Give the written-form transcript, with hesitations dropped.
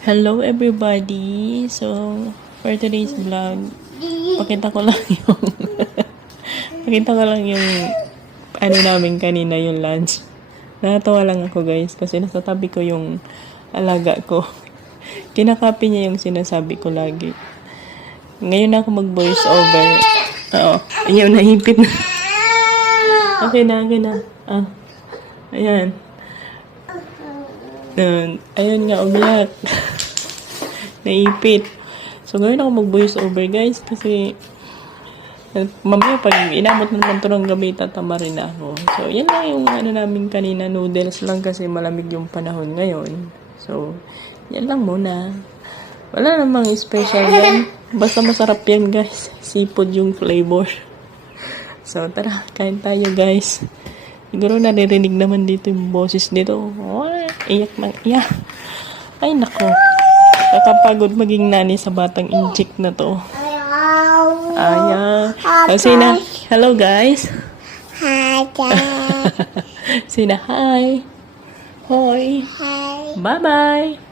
Hello everybody! So, for today's vlog, pakita ko lang yung pakita ko lang yung ano namin kanina, yung lunch. Nakatawa lang ako guys kasi nasa tabi ko yung alaga ko. Kinakapi niya yung sinasabi ko lagi. Ngayon na ako mag-voice over. Oo, ayaw, naipit na. Okay na. Ah, ayan. Ayun nga, umiyak. Naipit. So, ngayon ako mag-voice over, guys. Kasi, mamaya pag inamot na naman ito ng gabi, tatama rin ako. So, yan lang yung ano namin kanina. Noodles lang kasi malamig yung panahon ngayon. So, yan lang muna. Wala namang special yan. Basta masarap yan, guys. Seafood yung flavor. So, tara. Kain tayo, guys. Siguro naririnig naman dito yung boses dito. Oh, iyak ng iyak. Ay, nako. Nakapagod maging nani sa batang inchik na to. Ayaw. Oh, Sina, hello guys. Hi guys. Sina, hi. Hoy. Hi. Bye-bye.